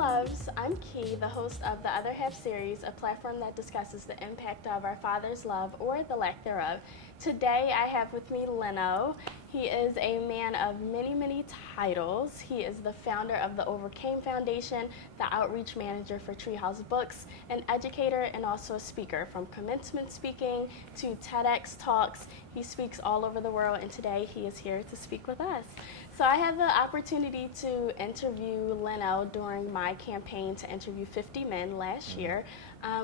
loves, I'm Key, the host of the Other Half series, a platform that discusses the impact of our father's love or the lack thereof. Today I have with me Leno. He is a man of many, many titles. He is the founder of the Overcame Foundation, the outreach manager for Treehouse Books, an educator and also a speaker, from commencement speaking to TEDx talks. He speaks all over the world, and today he is here to speak with us. So I had the opportunity to interview Leno during my campaign to interview 50 men last year.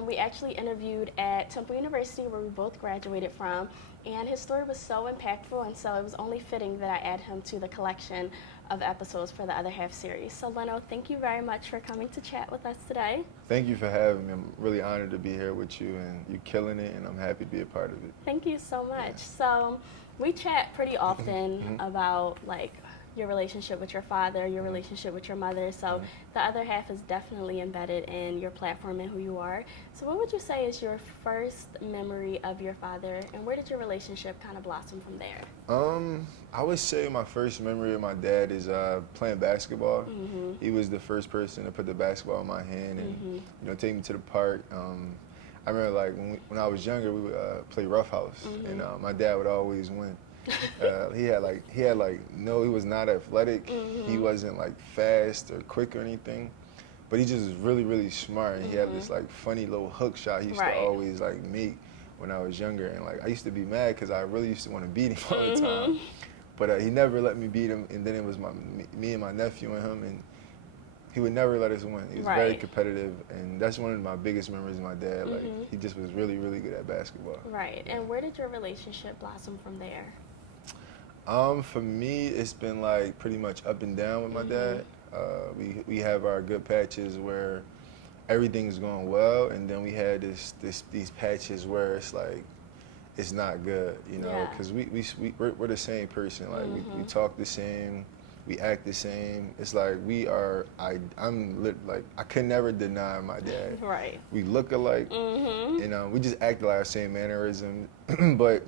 We actually interviewed at Temple University, where we both graduated from, and his story was so impactful, and so it was only fitting that I add him to the collection of episodes for the Other Half series. So Leno, thank you very much for coming to chat with us today. Thank you for having me. I'm really honored to be here with you, and you're killing it, and I'm happy to be a part of it. Thank you so much. So we chat pretty often about your relationship with your father, your relationship with your mother. So the Other Half is definitely embedded in your platform and who you are. So what would you say is your first memory of your father, and where did your relationship kind of blossom from there? I would say my first memory of my dad is playing basketball. He was the first person to put the basketball in my hand and take me to the park. I remember when I was younger, we would play roughhouse, and my dad would always win. He was not athletic. He wasn't fast or quick or anything, but he just was really, really smart. And he had this funny little hook shot he used to always make when I was younger. And I used to be mad because I really used to want to beat him all the time. But he never let me beat him. And then it was me and my nephew and him, and he would never let us win. He was very competitive, and that's one of my biggest memories of my dad. He just was really, really good at basketball. Right. And where did your relationship blossom from there? For me, it's been pretty much up and down with my dad. We have our good patches where everything's going well, and then we had these patches where it's not good, because we're the same person. We talk the same, we act the same. It's I could never deny my dad. Right. We look alike, and we just act like our same mannerism. But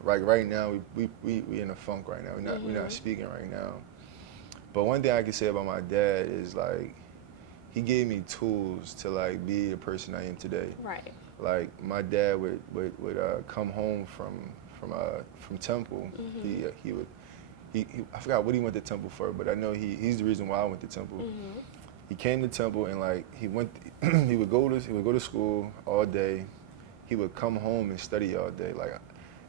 right now we in a funk right now. We're not speaking right now. But one thing I can say about my dad is he gave me tools to be the person I am today. Right. My dad would come home from Temple. He I forgot what he went to Temple for, but I know he's the reason why I went to Temple. He came to Temple and he would go to school all day. He would come home and study all day.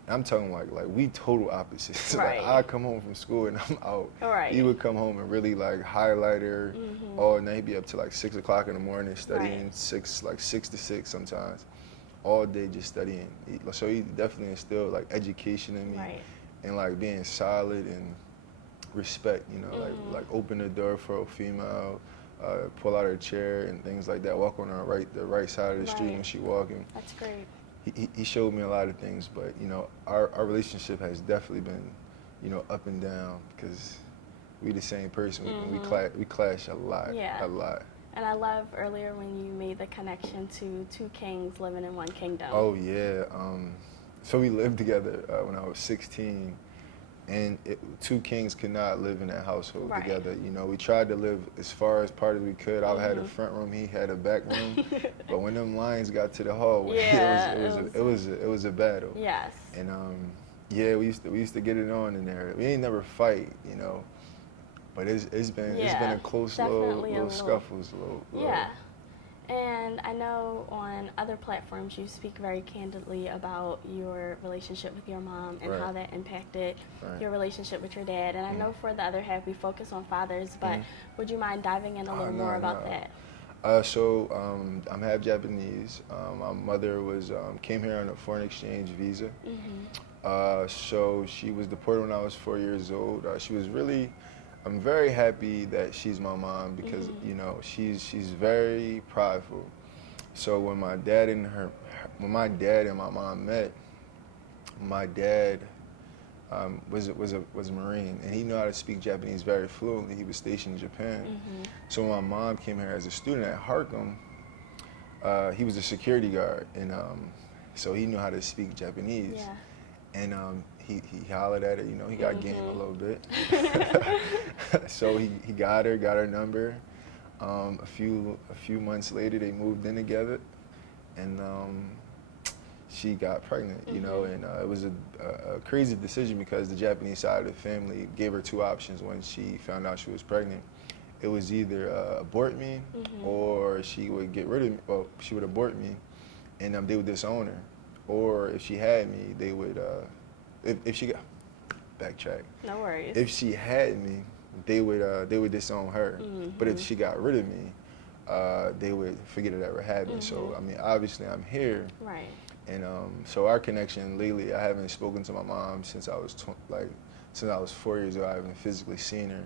I'm talking we total opposites. Right. I come home from school and I'm out. Right. He would come home and really highlighter all night. He'd be up to 6 o'clock in the morning studying, 6 to 6 sometimes, all day just studying. So he definitely instilled education in me. Right. And being solid and respect, open the door for a female, pull out her chair and things like that, walk on the right side of the street when she walking. That's great. He showed me a lot of things, but our relationship has definitely been up and down because we the same person. We clash a lot. Yeah. A lot. And I love earlier when you made the connection to two kings living in one kingdom. Oh yeah. So we lived together when I was 16, and two kings could not live in that household together. We tried to live as far apart as we could. I had a front room, he had a back room, but when them lines got to the hallway, it was a battle. Yes. And we used to get it on in there. We ain't never fight, but it's been a close little scuffles, Yeah. And I know on other platforms you speak very candidly about your relationship with your mom and how that impacted your relationship with your dad. And I know for the Other Half we focus on fathers, but would you mind diving in a little more about that? I'm half Japanese. My mother came here on a foreign exchange visa. So she was deported when I was 4 years old. I'm very happy that she's my mom because she's very prideful. So when my dad and my mom met, my dad was a Marine, and he knew how to speak Japanese very fluently. He was stationed in Japan. So when my mom came here as a student at Harkham, he was a security guard, and so he knew how to speak Japanese. Yeah. And he hollered at her, he got game a little bit. So he got her number. A few months later, they moved in together, and she got pregnant. You know, and it was a crazy decision because the Japanese side of the family gave her two options when she found out she was pregnant. It was either abort me, or she would get rid of me. Well, she would abort me, and they would disown her. Or if she had me, they would. If she got backtrack. No worries. If she had me, they would disown her. But if she got rid of me, they would forget it ever happened. So I mean, obviously I'm here. Right. And so our connection lately, I haven't spoken to my mom since I was since I was 4 years old. I haven't physically seen her.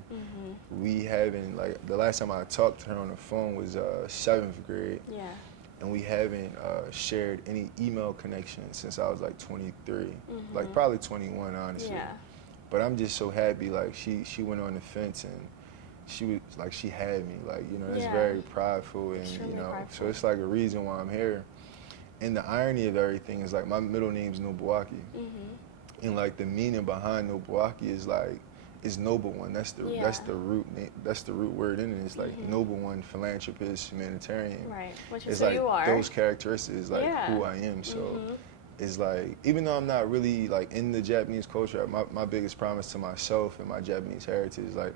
We haven't, like, the last time I talked to her on the phone was 7th grade. Yeah. And we haven't shared any email connection since I was like 23, like probably 21, honestly. Yeah. But I'm just so happy, like she went on the fence and she was like, she had me, like, you know, it's very prideful, and Extremely you know, prideful. so it's like a reason why I'm here. And the irony of everything is, like, my middle name's Nobuaki, and like the meaning behind Nobuaki is like, is noble one. That's the root name. That's the root word in it. It's like noble one, philanthropist, humanitarian. Right. Which It's is who like you are. those characteristics, like who I am. So it's like, even though I'm not really like in the Japanese culture, my biggest promise to myself and my Japanese heritage is like,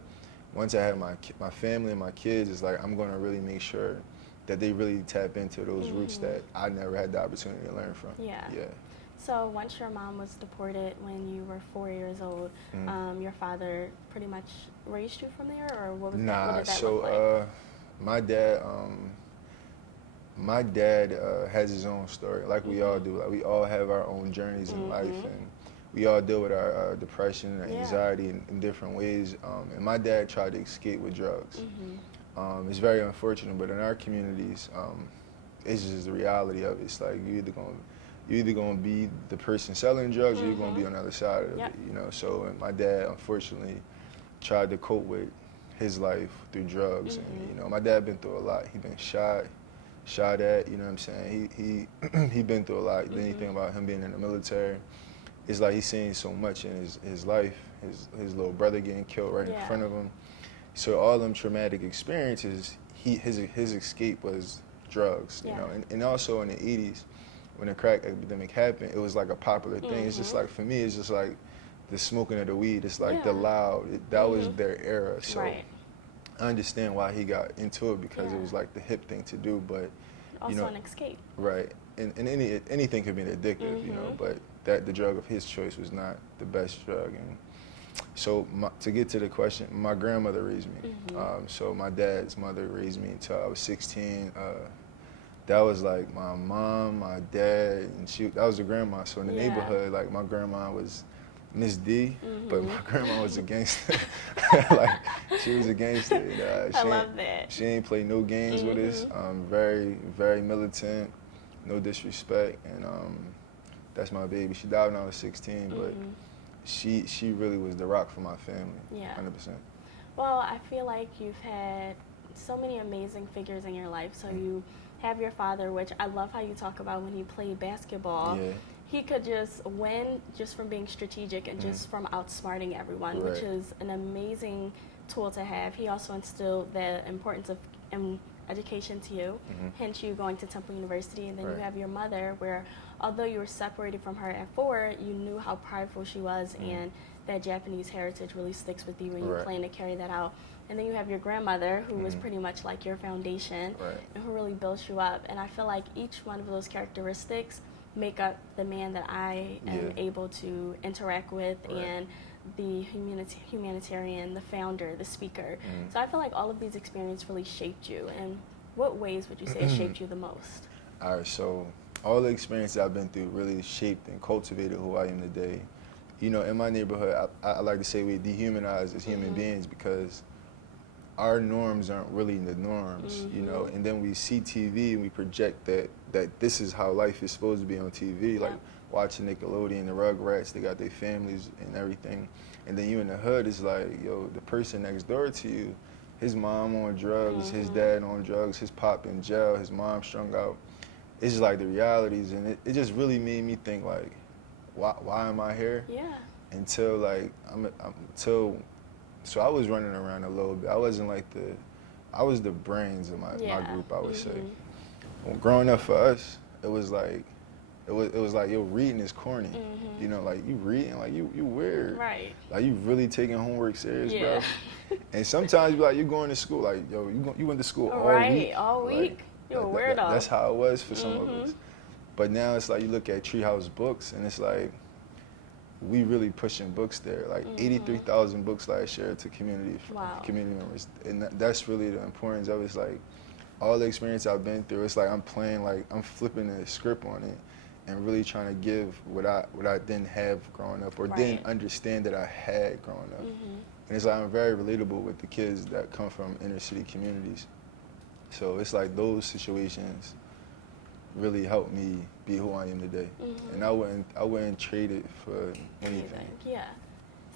once I have my family and my kids, it's like I'm gonna really make sure that they really tap into those roots that I never had the opportunity to learn from. Yeah. Yeah. So once your mom was deported when you were 4 years old, your father pretty much raised you from there, or what was that? What did that look like? My dad has his own story, like we all do. Like, we all have our own journeys in life, and we all deal with our depression and anxiety in different ways. And my dad tried to escape with drugs. It's very unfortunate, but in our communities, it's just the reality of it. It's like you're either gonna be the person selling drugs, or you're gonna be on the other side of it. You know. So, and my dad, unfortunately, tried to cope with his life through drugs, and you know, my dad been through a lot. He been shot at. You know what I'm saying? He been through a lot. Then you think about him being in the military. It's like he's seen so much in his life. His little brother getting killed right in front of him. So all them traumatic experiences, his escape was drugs. You know, and also in the 80s. When the crack epidemic happened, it was like a popular thing. It's just like, for me, it's just like the smoking of the weed. It's like the loud. That was their era. So I understand why he got into it, because it was like the hip thing to do. But also, you know, an escape. Right. And anything could be addictive, you know. But the drug of his choice was not the best drug. And so to get to the question, my grandmother raised me. So my dad's mother raised me until I was 16. That was like my mom, my dad, and that was the grandma. So in the neighborhood, like, my grandma was Miss D, but my grandma was a gangster. Like, she was a gangster. And, I love that. She ain't play no games with us. Very, very militant, no disrespect, and that's my baby. She died when I was 16, but she really was the rock for my family. 100%. Well, I feel like you've had so many amazing figures in your life. So you have your father, which I love how you talk about when he played basketball. He could just win just from being strategic and just from outsmarting everyone, which is an amazing tool to have. He also instilled the importance of education to you, hence you going to Temple University. And then you have your mother, where although you were separated from her at 4, you knew how prideful she was, and that Japanese heritage really sticks with you when you plan to carry that out. And then you have your grandmother, who was pretty much like your foundation, and who really built you up. And I feel like each one of those characteristics make up the man that I am able to interact with, and the humanitarian, the founder, the speaker. So I feel like all of these experiences really shaped you. And what ways would you say shaped you the most? All right, so all the experiences I've been through really shaped and cultivated who I am today. You know, in my neighborhood, I like to say we dehumanize as human beings, because our norms aren't really the norms, you know, and then we see TV and we project that this is how life is supposed to be on TV, like watching Nickelodeon, the Rugrats, they got their families and everything, and then you in the hood, it's like, yo, the person next door to you, his mom on drugs, his dad on drugs, his pop in jail, his mom strung out. It's just like the realities, and it just really made me think, like, why am I here? So I was running around a little bit. I wasn't like I was the brains of my group, I would say. Mm-hmm. Well, growing up for us, it was like, yo, reading is corny. Mm-hmm. You know, like, you reading, like, you weird. Right. Like, you really taking homework serious, Yeah. bro. And sometimes you be like, you going to school, like, yo, you went to school all week. All week. Like, You're a weirdo. That's how it was for some of Mm-hmm. us. But now it's like, you look at Treehouse Books, and it's like, we really pushing books there. Like, 83,000 books last year to community members. And that's really the importance of it. It's like, all the experience I've been through, it's like I'm playing, like, I'm flipping the script on it and really trying to give what I didn't have growing up or didn't understand that I had growing up. And it's like I'm very relatable with the kids that come from inner city communities. So it's like those situations really helped me be who I am today. And I wouldn't trade it for anything. Yeah.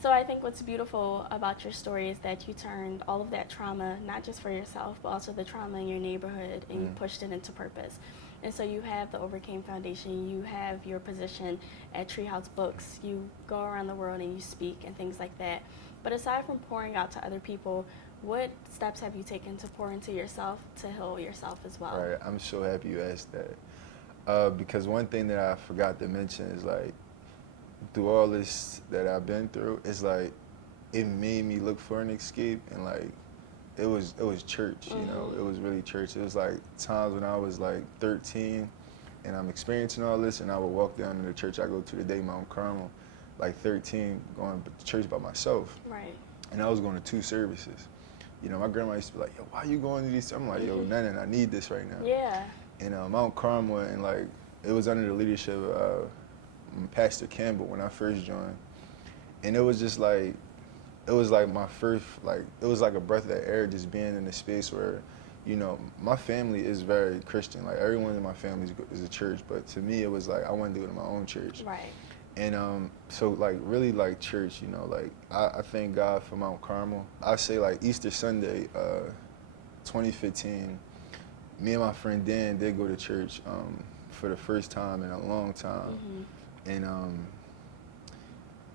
So I think what's beautiful about your story is that you turned all of that trauma, not just for yourself, but also the trauma in your neighborhood, and you pushed it into purpose. And so you have the Overcame Foundation, you have your position at Treehouse Books, you go around the world and you speak and things like that. But aside from pouring out to other people, what steps have you taken to pour into yourself, to heal yourself as well? All right, I'm so happy you asked that. Because one thing that I forgot to mention is, like, through all this that I've been through, it's like it made me look for an escape, and like it was church, you know, it was really church. It was like times when I was like 13 and I'm experiencing all this, and I would walk down to the church I go to today, Mount Carmel, like 13, going to church by myself. Right. And I was going to 2 services. You know, my grandma used to be like, yo, why are you going to these? I'm like, yo, Nana, I need this right now. Yeah. And Mount Carmel, and like it was under the leadership of Pastor Campbell when I first joined. And it was just like, it was like my first, like, it was like a breath of air just being in a space where, you know, my family is very Christian. Like, everyone in my family is a church, but to me, it was like I wanted to go to my own church. Right. And so, like, really, like, church, you know, like, I thank God for Mount Carmel. I say, like, Easter Sunday, 2015, me and my friend Dan did go to church for the first time in a long time. And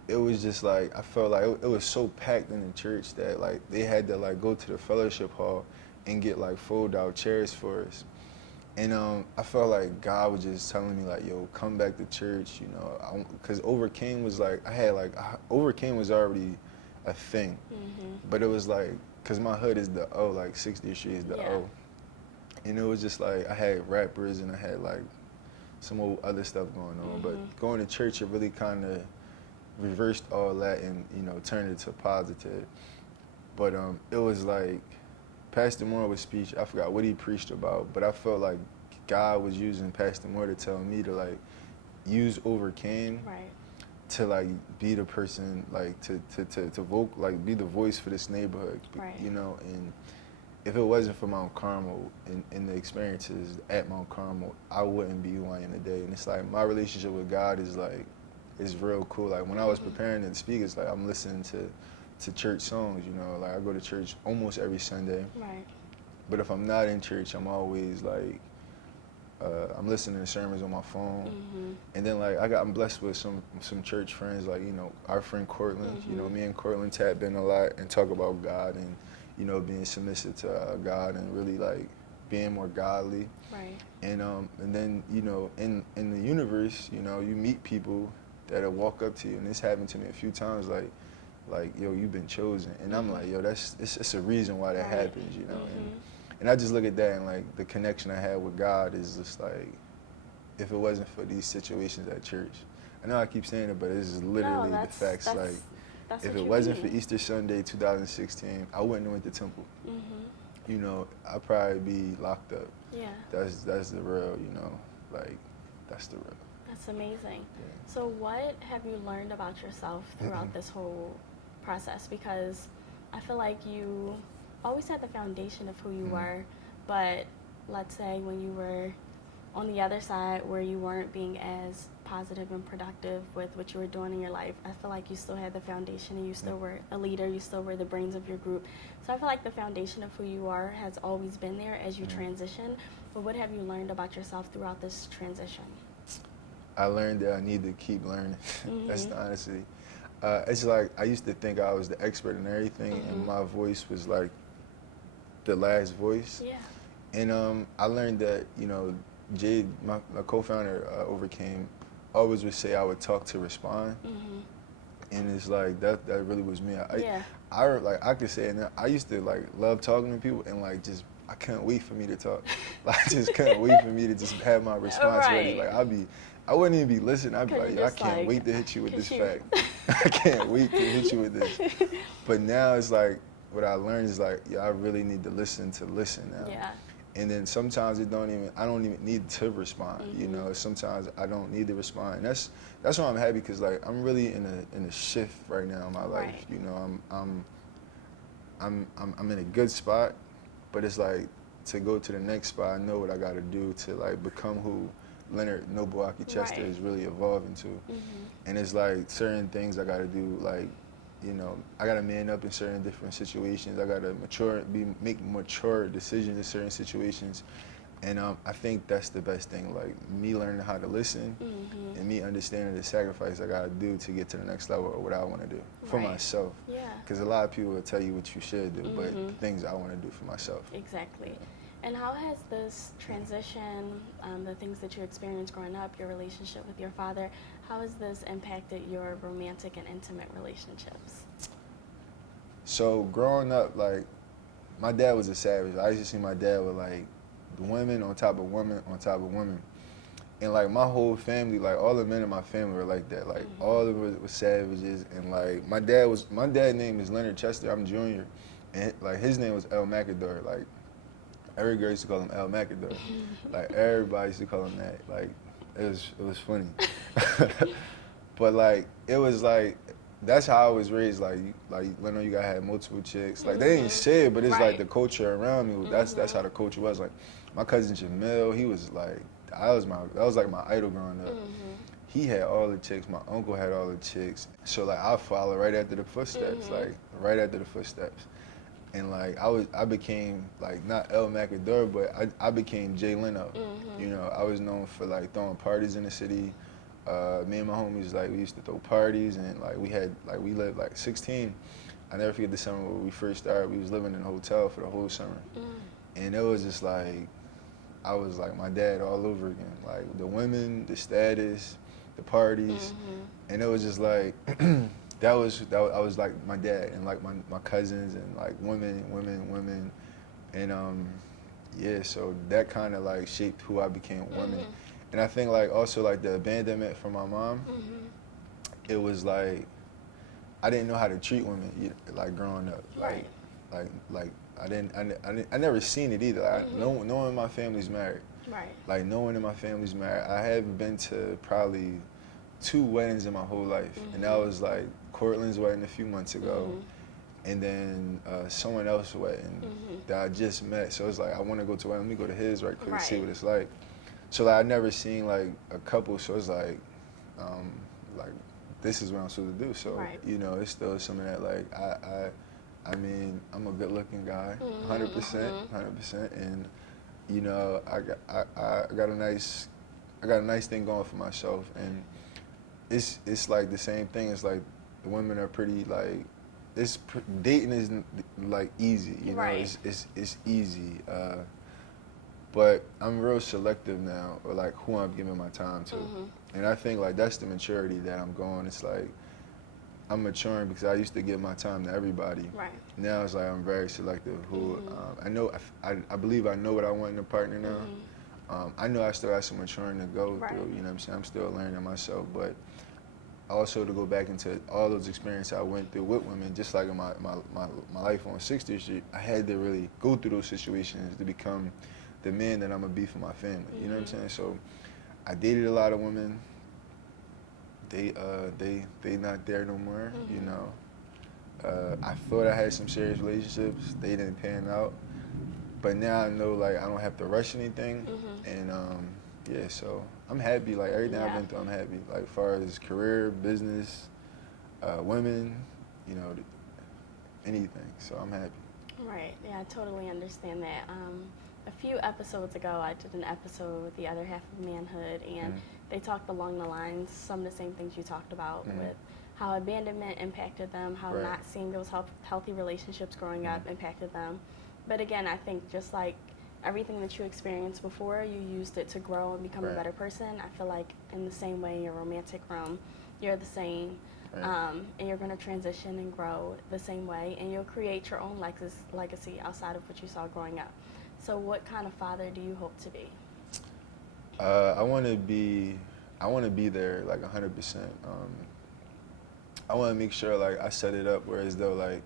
it was just like, I felt like it was so packed in the church that, like, they had to, like, go to the fellowship hall and get, like, fold-out chairs for us. And I felt like God was just telling me, like, yo, come back to church, you know, because Overcame was like, Overcame was already a thing. But it was like, because my hood is the O, like 60th Street is the O. And it was just like, I had rappers and I had, like, some old other stuff going on. But going to church, it really kind of reversed all that and, you know, turned it to positive. But it was like, Pastor Moore was speech, I forgot what he preached about, but I felt like God was using Pastor Moore to tell me to, like, use Overcame to, like, be the person, like, to like, be the voice for this neighborhood, you know. And if it wasn't for Mount Carmel and the experiences at Mount Carmel, I wouldn't be who I am today. And it's like, my relationship with God is, like, is real cool. Like, when I was preparing to speak, it's like I'm listening to church songs, you know, like I go to church almost every Sunday. Right. But if I'm not in church, I'm always like, I'm listening to sermons on my phone. And then, like, I'm blessed with some church friends, like, you know, our friend Cortland. You know, me and Cortland tap in a lot and talk about God and, you know, being submissive to God and really, like, being more godly. Right. And then, you know, in the universe, you know, you meet people that'll walk up to you, and this happened to me a few times, like, yo, you've been chosen. And I'm like, yo, it's a reason why that happens, you know. And I just look at that, and, like, the connection I had with God is just like, if it wasn't for these situations at church. I know I keep saying it, but it's just literally the facts. Like, if it wasn't for Easter Sunday 2016, I wouldn't have went to Temple. You know, I'd probably be locked up. Yeah. That's the real, you know, like, that's the real. That's amazing. Yeah. So what have you learned about yourself throughout this whole process? Because I feel like you always had the foundation of who you were, but let's say when you were on the other side where you weren't being as positive and productive with what you were doing in your life, I feel like you still had the foundation and you still were a leader, you still were the brains of your group. So I feel like the foundation of who you are has always been there as you transition, but what have you learned about yourself throughout this transition? I learned that I need to keep learning. That's the honesty. It's like I used to think I was the expert in everything, and my voice was like the last voice. Yeah. And I learned that, you know, Jade, my co-founder, Overcame, always would say I would talk to respond. And it's like, that really was me. I could say it now. I used to like love talking to people and like just, I couldn't wait for me to talk. Like I just couldn't wait for me to just have my response ready. Like I wouldn't even be listening. I'd be like, I can't wait to hit you with this fact. I can't wait to hit you with this. But now it's like, what I learned is like, I really need to listen now. Yeah. And then sometimes I don't even need to respond. You know, sometimes I don't need to respond. And that's why I'm happy, because like I'm really in a shift right now in my life. You know, I'm in a good spot, but it's like, to go to the next spot, I know what I got to do to like become who Leonard Nobuaki Chester is really evolving to. And it's like certain things I got to do, like, you know, I gotta man up in certain different situations. I gotta make mature decisions in certain situations, and I think that's the best thing. Like me learning how to listen, and me understanding the sacrifice I gotta do to get to the next level of what I want to do for myself. Yeah. Because a lot of people will tell you what you should do, but the things I want to do for myself. Exactly. And how has this transition, the things that you experienced growing up, your relationship with your father, how has this impacted your romantic and intimate relationships? So growing up, like, my dad was a savage. I used to see my dad with like women on top of women on top of women. And like my whole family, like all the men in my family were like that. Like all of us were savages. And like my dad's name is Leonard Chester. I'm junior. And like his name was El Macador. Like every girl used to call him El Macador. Like everybody used to call him that. Like it was funny. But like it was like, that's how I was raised. Like Leno, you gotta have multiple chicks. Like they didn't say it, but it's like the culture around me. That's how the culture was. Like my cousin Jamil, he was like, that was like my idol growing up. He had all the chicks. My uncle had all the chicks. So like I followed right after the footsteps, like right after the footsteps. And like I became like not El Macador, but I became Jay Leno. You know, I was known for like throwing parties in the city. Me and my homies, like, we used to throw parties, and like we lived like 16. I never forget the summer when we first started. We was living in a hotel for the whole summer, and it was just like, I was like my dad all over again. Like the women, the status, the parties, and it was just like I was like my dad, and like my cousins, and like women, and yeah. So that kind of like shaped who I became, women. And I think like also like the abandonment from my mom, it was like I didn't know how to treat women like growing up. Like I never seen it either. Like, no one in my family's married. Like no one in my family's married. I have been to probably 2 weddings in my whole life, and that was like Cortland's wedding a few months ago, and then someone else's wedding that I just met. So it's like, I want to go to a wedding. Let me go to his right quick and see what it's like. So like I never seen like a couple, so it's like this is what I'm supposed to do. So you know, it's still some of that. Like I mean, I'm a good looking guy, 100%, and you know, I got a nice thing going for myself, and it's like the same thing. It's like the women are pretty like, dating is like easy, you know, it's easy. But I'm real selective now, or like who I'm giving my time to. And I think like that's the maturity that I'm going. It's like I'm maturing because I used to give my time to everybody. Now it's like I'm very selective. Who I believe I know what I want in a partner now. I know I still have some maturing to go through. You know what I'm saying? I'm still learning myself, but also to go back into all those experiences I went through with women, just like in my life on 60th Street, I had to really go through those situations to become the man that I'm gonna be for my family. You know what I'm saying? So I dated a lot of women. They not there no more. You know, I thought I had some serious relationships. They didn't pan out. But now I know like I don't have to rush anything. And yeah, so I'm happy. Like everything I've been through, I'm happy. Like as far as career, business, women, you know, anything. So I'm happy. Right. Yeah, I totally understand that. A few episodes ago, I did an episode with the other half of Manhood, and they talked along the lines, some of the same things you talked about, with how abandonment impacted them, how not seeing those healthy relationships growing up impacted them. But again, I think just like everything that you experienced before, you used it to grow and become a better person. I feel like in the same way in your romantic realm, you're the same. And you're going to transition and grow the same way, and you'll create your own legacy outside of what you saw growing up. So what kind of father do you hope to be? I want to be there like 100%. I want to make sure like I set it up where as though like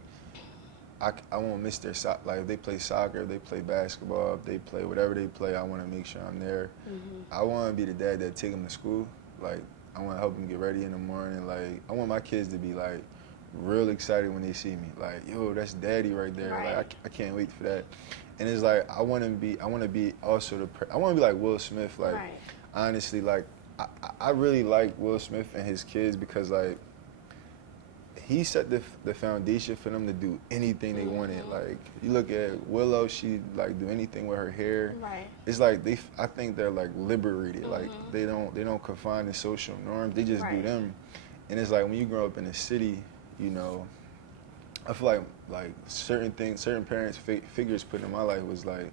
I won't miss their like if they play soccer, if they play basketball, if they play whatever they play, I want to make sure I'm there. I want to be the dad that take them to school. Like I want to help them get ready in the morning. Like I want my kids to be like real excited when they see me. Like, yo, that's daddy right there. Right. Like I can't wait for that. And it's like I want to be also I want to be like Will Smith. Like honestly, like I really like Will Smith and his kids because like he set the foundation for them to do anything they wanted. Like you look at Willow, she like do anything with her hair. Right. It's like I think they're like liberated. Like they don't confine to social norms. They just do them. And it's like when you grow up in a city, you know, I feel like certain parents figures put in my life was like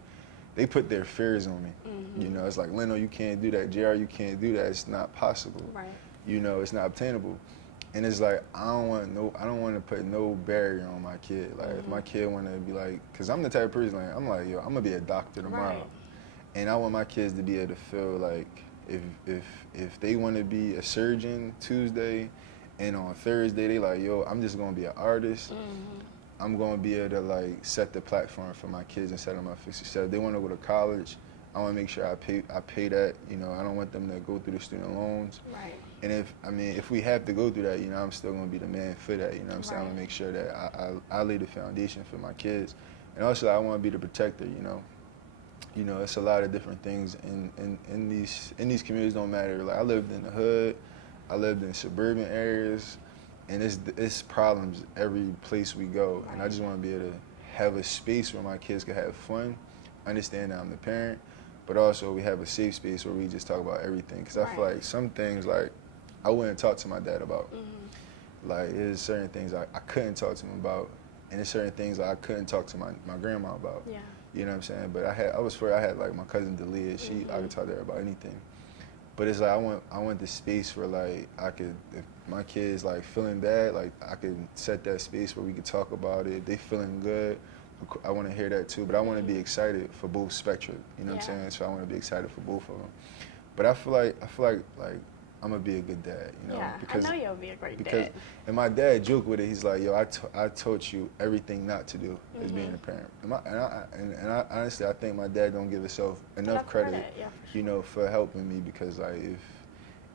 they put their fears on me. You know, it's like Leno, you can't do that. JR, you can't do that. It's not possible. Right. You know, it's not obtainable. And it's like I don't want to put no barrier on my kid. Like if my kid want to be like, cause I'm the type of person like I'm like, yo, I'm gonna be a doctor tomorrow, and I want my kids to be able to feel like if they want to be a surgeon Tuesday, and on Thursday they like, yo, I'm just gonna be an artist. I'm gonna be able to like set the platform for my kids and set them up for success. If they want to go to college, I want to make sure I pay that. You know, I don't want them to go through the student loans. Right. And if we have to go through that, you know, I'm still gonna be the man for that. You know what I'm saying? I'm gonna make sure that I lay the foundation for my kids, and also I want to be the protector. You know, it's a lot of different things in these communities. Don't matter. Like I lived in the hood, I lived in suburban areas, and it's problems every place we go. And I just want to be able to have a space where my kids can have fun, understand that I'm the parent, but also we have a safe space where we just talk about everything. Because I feel like some things like I wouldn't talk to my dad about. Like there's certain things I couldn't talk to him about, and there's certain things I couldn't talk to my grandma about. Yeah. You know what I'm saying? But I had like my cousin Delia. I could talk to her about anything. But it's like I want the space where like I could, if my kids like feeling bad, like I could set that space where we could talk about it. If they feeling good, I want to hear that too. But I want to be excited for both spectrum. You know what I'm saying? So I want to be excited for both of them. But I feel like I'm gonna be a good dad. You know? Yeah, because, I know you'll be a great dad. And my dad joked with it. He's like, yo, I taught you everything not to do as being a parent. And I honestly, I think my dad don't give himself enough credit, you know, for helping me because like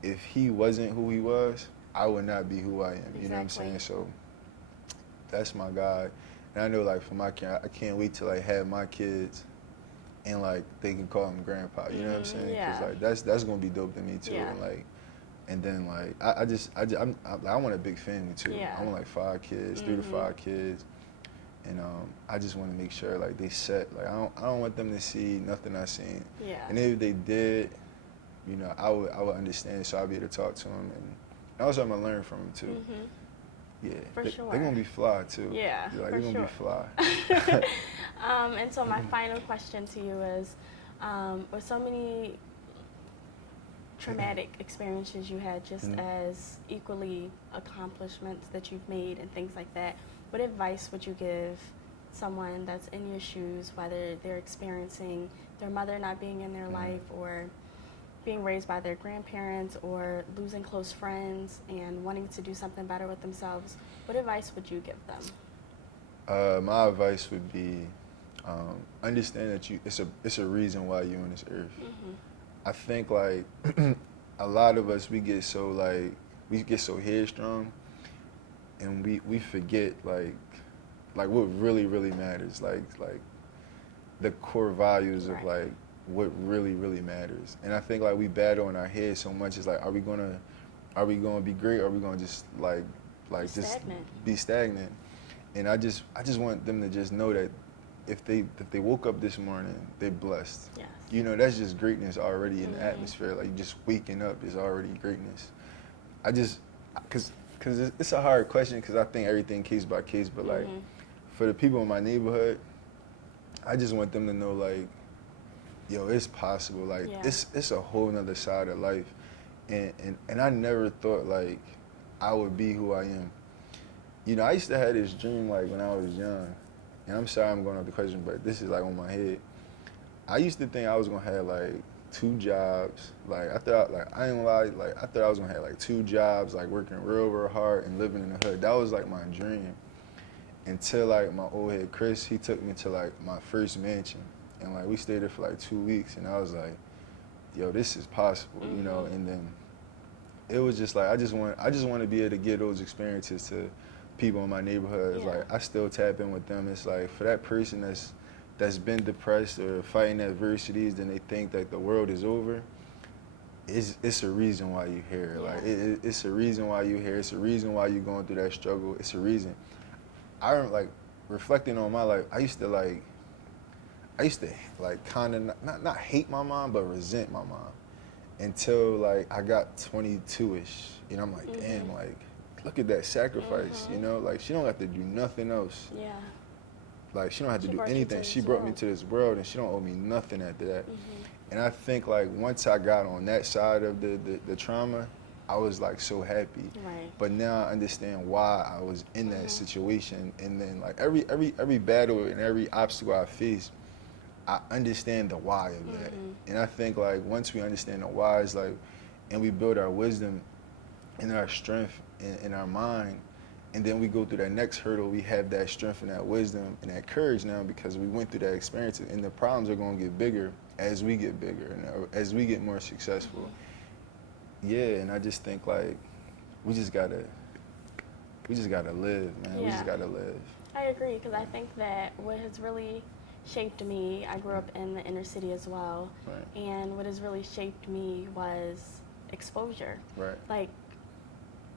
if he wasn't who he was, I would not be who I am. You know what I'm saying? So that's my guy. And I know like for my kid, I can't wait to like have my kids and like they can call him grandpa. You know what I'm saying? Because like that's gonna be dope to me too. And like. And then like I want a big family too. I want like 5 kids, 3 to 5 kids, and I just want to make sure like they set. Like I don't want them to see nothing I seen. Yeah. And if they did, you know, I would understand. So I'll be able to talk to them, and also I'm gonna learn from them too. Yeah. For sure. They're gonna be fly too. Yeah. Like, for they're gonna sure. be fly. And so my final question to you is, with so many traumatic experiences you had just as equally accomplishments that you've made and things like that, what advice would you give someone that's in your shoes, whether they're experiencing their mother not being in their life or being raised by their grandparents or losing close friends and wanting to do something better with themselves? What advice would you give them? My advice would be understand that it's a reason why you're on this earth. I think like a lot of us we get so headstrong and we forget like what really matters, like the core values of like what really matters. And I think like we battle in our head so much. It's like are we gonna be great, or are we gonna just like just be stagnant? And I just want them to just know that if they woke up this morning, they're blessed. Yes. You know, that's just greatness already in the atmosphere. Like just waking up is already greatness. Cause it's a hard question because I think everything case by case, but like for the people in my neighborhood, I just want them to know, like, yo, it's possible. Like, Yeah. it's a whole nother side of life. And I never thought, like, I would be who I am. You know, I used to have this dream, like, when I was young. And I'm sorry I'm going off the question, but this is, like, on my head. I used to think I was going to have, like, 2 jobs. Like, I thought, like, I ain't gonna lie, like, I thought I was going to have, like, 2 jobs, like, working real hard and living in the hood. That was, like, my dream. Until, like, my old head, Chris, he took me to, like, my first mansion. And, like, we stayed there for, like, 2 weeks. And I was like, yo, this is possible, you know? And then it was just, like, I just want to be able to give those experiences to people in my neighborhood. It's like, I still tap in with them. It's like, for that person that's been depressed or fighting adversities, then they think that the world is over. It's a reason why you're here. Yeah. Like, it's a reason why you're here. It's a reason why you're going through that struggle. It's a reason. I remember, like, reflecting on my life, I used to kind of not hate my mom, but resent my mom until, like, I got 22-ish. You know, I'm like, damn, like, look at that sacrifice, you know? Like, she don't have to do nothing else. Yeah. Like, she don't have to do brought you anything. to She this brought me world. to this world, and she don't owe me nothing after that. And I think, like, once I got on that side of the trauma, I was, like, so happy. Right. But now I understand why I was in that situation. And then, like, every battle and every obstacle I face, I understand the why of that. And I think, like, once we understand the whys, like, and we build our wisdom and our strength in our mind, and then we go through that next hurdle, we have that strength and that wisdom and that courage now because we went through that experience, and the problems are going to get bigger as we get bigger and as we get more successful. Yeah, and I just think, like, we just gotta live, man. We just gotta live. I agree, because I think that what has really shaped me, I grew up in the inner city as well, Right. and what has really shaped me was exposure. Right. Like,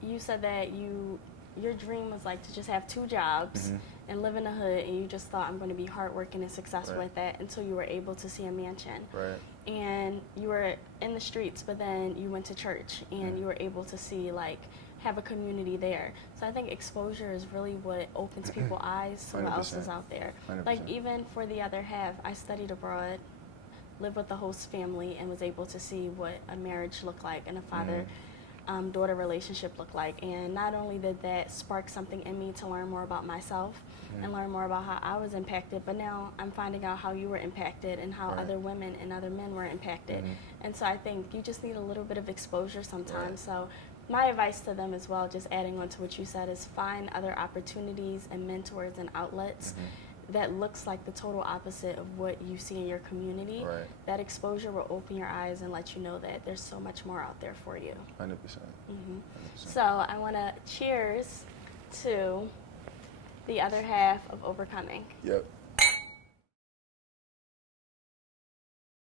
you said that your dream was, like, to just have 2 jobs and live in the hood, and you just thought, I'm going to be hardworking and successful Right. at that, until you were able to see a mansion. Right. And you were in the streets, but then you went to church, and you were able to see, like, have a community there. So I think exposure is really what opens people's eyes to what else is 100%. out there. 100%. Like, even for the other half, I studied abroad, lived with the host family, and was able to see what a marriage looked like and a father-daughter relationship looked like. And not only did that spark something in me to learn more about myself and learn more about how I was impacted, but now I'm finding out how you were impacted and how Right. other women and other men were impacted. And so I think you just need a little bit of exposure sometimes. Right. So my advice to them as well, just adding on to what you said, is find other opportunities and mentors and outlets that looks like the total opposite of what you see in your community. Right. That exposure will open your eyes and let you know that there's so much more out there for you. 100%. So I want to cheers to the other half of Overcoming. Yep.